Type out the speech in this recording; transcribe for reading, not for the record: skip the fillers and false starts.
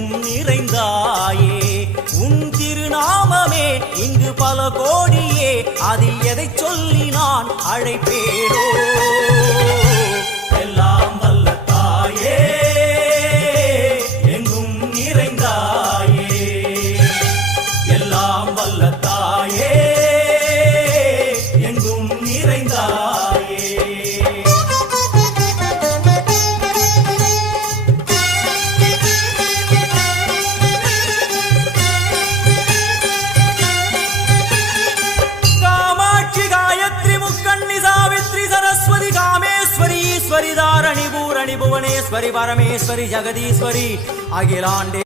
எங்கும் நிறைந்தாயே உன் திருநாமமே இங்கு பல கோடியே அதில் எதை சொல்லி நான் அழைப்பேனோ எல்லாம் வல்ல தாயே எங்கும் நிறைந்தாயே எல்லாம் வல்ல தாயே எங்கும் நிறைந்தாயே ईश्वरी धारणी भूरणी भुवनेश्वरी परमेश्वरी जगदीश्वरी अखिलांडे